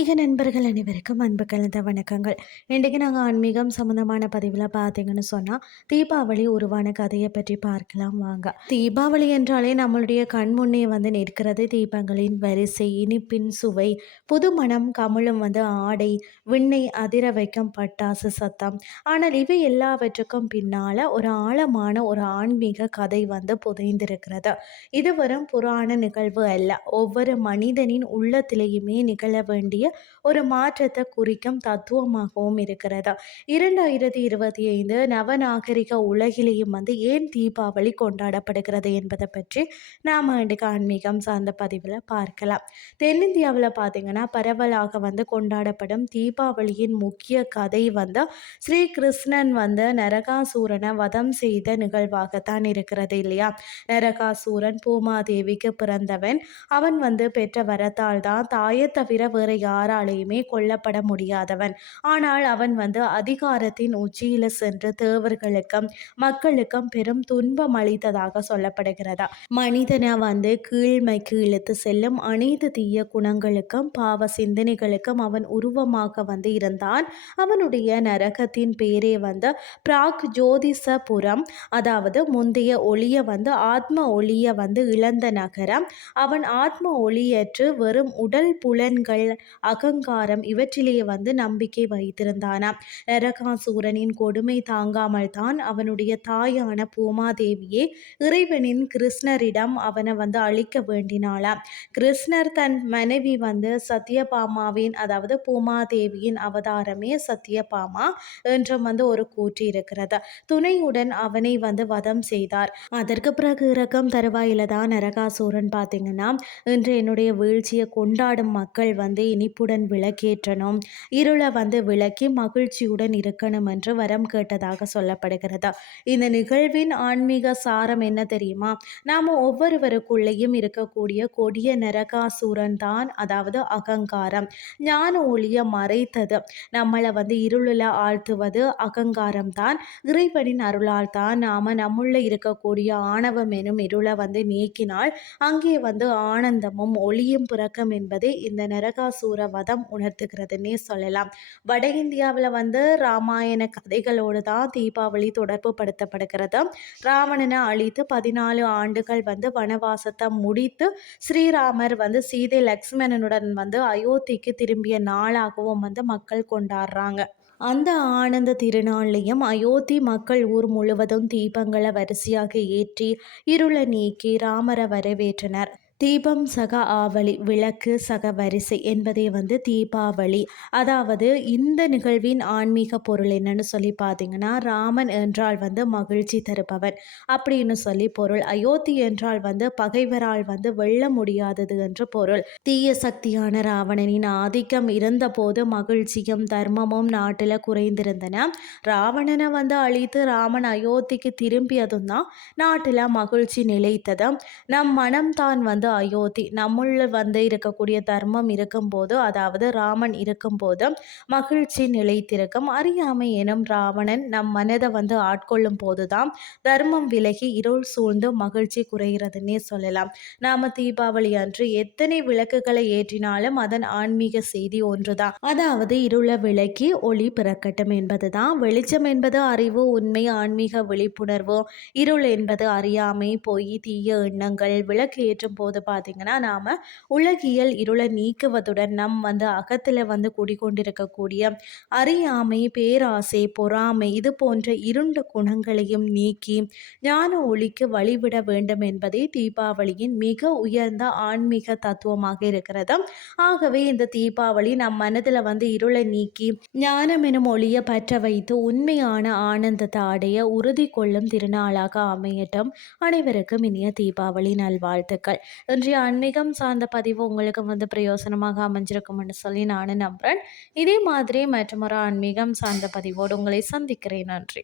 ஆன்மீக நண்பர்கள் அனைவருக்கும் அன்பு கலந்த வணக்கங்கள். இன்றைக்கு நாங்கள் ஆன்மீகம் சம்மந்தமான பதிவில் பார்த்தீங்கன்னு சொன்னால் தீபாவளி உருவான கதையை பற்றி பார்க்கலாம் வாங்க. தீபாவளி என்றாலே நம்மளுடைய கண் முன்னே வந்து நிற்கிறது தீபங்களின் வரிசை இனிப்பின் சுவை புது மனம் கமலும் வந்து ஆடை விண்ணை அதிர வைக்கும் பட்டாசு சத்தம். ஆனால் இவை எல்லாவற்றுக்கும் பின்னால் ஒரு ஆழமான ஒரு ஆன்மீக கதை வந்து புதைந்திருக்கிறது. இது வரும் புராண நிகழ்வு அல்ல. ஒவ்வொரு மனிதனின் உள்ளத்திலேயுமே நிகழ வேண்டிய ஒரு மாற்றத்தை குறிக்கும் தத்துவமாகவும் இருக்கிறது? இரண்டாயிரத்தி இருபத்தி ஐந்து நவநாகரிக உலகிலேயும் வந்து ஏன் தீபாவளி கொண்டாடப்படுகிறது என்பதை பற்றி நாம் இன்றைக்கு ஆன்மீகம் சார்ந்த பதிவில் பார்க்கலாம். தென்னிந்தியாவில் பார்த்திங்கன்னா பரவலாக வந்து கொண்டாடப்படும் தீபாவளியின் முக்கிய கதை வந்து ஸ்ரீ கிருஷ்ணன் வந்து நரகாசூரனை வதம் செய்த நிகழ்வாகத்தான் இருக்கிறது இல்லையா? நரகாசூரன் பூமாதேவிக்கு பிறந்தவன். அவன் வந்து பெற்ற வரத்தால் தான் தாயை தவிர வேறு யாராலையுமே கொல்லப்பட முடியாதவன். ஆனால் அவன் வந்து அதிகாரத்தின் உச்சியில சென்று தேவர்களுக்கும் மக்களுக்கும் பெரும் துன்பம் அளித்ததாக சொல்லப்படுகிறதா. மனிதனை வந்து கீழ்மைக்கு இழுத்து செல்லும் அனைத்து தீய குணங்களுக்கும் பாவ சிந்தனைகளுக்கும் அவன் உருவமாக வந்து இருந்தான். அவனுடைய நரகத்தின் பேரே வந்து பிராக் ஜோதிசபுரம் அதாவது முந்தைய ஒளிய வந்து ஆத்ம ஒளிய வந்து இழந்த நகரம். அவன் ஆத்ம ஒளியற்று வெறும் உடல் புலன்கள் அகங்காரம் இவற்றிலேயே வந்து நம்பிக்கை வைத்திருந்தானாம். நரகாசூரனின் கொடுமை தாங்காமல் தான் அவனுடைய தாயான பூமாதேவியே இறைவனின் கிருஷ்ணரிடம் அவனை வந்து அழிக்க வேண்டினாளாம். கிருஷ்ணர் தன் மனைவி வந்து சத்யபாமாவின் அதாவது பூமாதேவியின் அவதாரமே சத்யபாமா என்றும் வந்து ஒரு கூற்று இருக்கிறது. துணையுடன் அவனை வந்து வதம் செய்தார். அதற்கு பிறகு இறக்கம் தருவாயில தான் நரகாசூரன் பார்த்தீங்கன்னா இன்று என்னுடைய வீழ்ச்சியை கொண்டாடும் மக்கள் வந்து இனி இனிப்புடன் விளக்கேற்றணும். இருளை வந்து விளக்கி மகிழ்ச்சியுடன் இருக்கணும் என்று வரம் கேட்டதாக சொல்லப்படுகிறது. இந்த நிகழ்வின் ஆன்மீக சாரம் என்ன தெரியுமா? நாம் ஒவ்வொருவருக்குள்ளேயும் இருக்கக்கூடிய கொடிய நரகாசூரன் தான் அதாவது அகங்காரம். ஞான ஒளிய மறைத்தது. நம்மளை வந்து இருளில் ஆழ்த்துவது அகங்காரம் தான். இறைவனின் அருளால் தான் நாம் நம்முள்ள இருக்கக்கூடிய ஆணவம் எனும் இருளை வந்து நீக்கினால் அங்கே வந்து ஆனந்தமும் ஒளியும் பிறக்கம் என்பதே இந்த நரகாசூர வதம் உணர்த்துகிறதுன்னே சொல்லலாம். வட இந்தியாவில் வந்து ராமாயண கதைகளோடு தான் தீபாவளி தொடர்பு படுத்தப்படுகிறது. ராவணனை அழித்து பதினாலு ஆண்டுகள் வந்து வனவாசத்தை முடித்து ஸ்ரீராமர் வந்து சீதை லக்ஷ்மணனுடன் வந்து அயோத்திக்கு திரும்பிய நாளாகவும் வந்து மக்கள் கொண்டாடுறாங்க. அந்த ஆனந்த திருநாள்லையும் அயோத்தி மக்கள் ஊர் முழுவதும் தீபங்களை வரிசையாக ஏற்றி இருளை நீக்கி ராமரை வரவேற்றனர். தீபம் சக ஆவலி விளக்கு சக வரிசை என்பதே வந்து தீபாவளி. அதாவது இந்த நிகழ்வின் ஆன்மீக பொருள் என்னன்னு சொல்லி பார்த்தீங்கன்னா ராமன் என்றால் வந்து மகிழ்ச்சி தருபவன் அப்படின்னு சொல்லி பொருள். அயோத்தி என்றால் வந்து பகைவரால் வந்து வெல்ல முடியாதது என்று பொருள். தீய சக்தியான ராவணனின் ஆதிக்கம் இருந்தபோது மகிழ்ச்சியும் தர்மமும் நாட்டில் குறைந்திருந்தன. ராவணனை வந்து அழித்து ராமன் அயோத்திக்கு திரும்பியதும் தான் நாட்டில் மகிழ்ச்சி நிலைத்ததும் நம் மனம் தான் வந்து அயோத்தி. நம்முள்ள வந்து இருக்கக்கூடிய தர்மம் இருக்கும்போது அதாவது ராமன் இருக்கும்போது மகிழ்ச்சி நிலைத்திருக்கும் அறியாமை எனும் ராவணன் நம் மனதை வந்து ஆட்கொள்ளும் போதுதான் தர்மம் விலகி இருள் சூழ்ந்து மகிழ்ச்சி குறைகிறதுன்னே சொல்லலாம். நாம தீபாவளி அன்று எத்தனை விளக்குகளை ஏற்றினாலும் அதன் ஆன்மீக செய்தி ஒன்றுதான். அதாவது இருள விளக்கி ஒளி பிறக்கட்டும் என்பதுதான். வெளிச்சம் என்பது அறிவு உண்மை ஆன்மீக விழிப்புணர்வு. இருள் என்பது அறியாமை பொய் தீய எண்ணங்கள் விளக்கு ஏற்றும் போது வந்து பார்த்திங்கன்னா நாம் உலகியல் இருளை நீக்குவதுடன் நம் வந்து அகத்தில் வந்து குடிக்கொண்டிருக்கக்கூடிய அறியாமை பேராசை பொறாமை இது போன்ற இருண்ட குணங்களையும் நீக்கி ஞான ஒளிக்கு வழிவிட வேண்டும் என்பதே தீபாவளியின் மிக உயர்ந்த ஆன்மீக தத்துவமாக இருக்கிறது. ஆகவே இந்த தீபாவளி நம் மனதில் வந்து இருளை நீக்கி ஞானம் எனும் ஒளியை பற்ற வைத்து உண்மையான ஆனந்தத்தை அடைய உறுதி கொள்ளும் திருநாளாக அமையட்டும். அனைவருக்கும் இனிய தீபாவளி நல்வாழ்த்துக்கள். இன்றைய ஆன்மீகம் சார்ந்த பதிவு உங்களுக்கு வந்து பிரயோசனமாக அமைஞ்சிருக்கும்னு சொல்லி நானும் நம்புகிறேன் இதே மாதிரி மற்றொரு ஆன்மீகம் சார்ந்த பதிவோடு உங்களை சந்திக்கிறேன். நன்றி.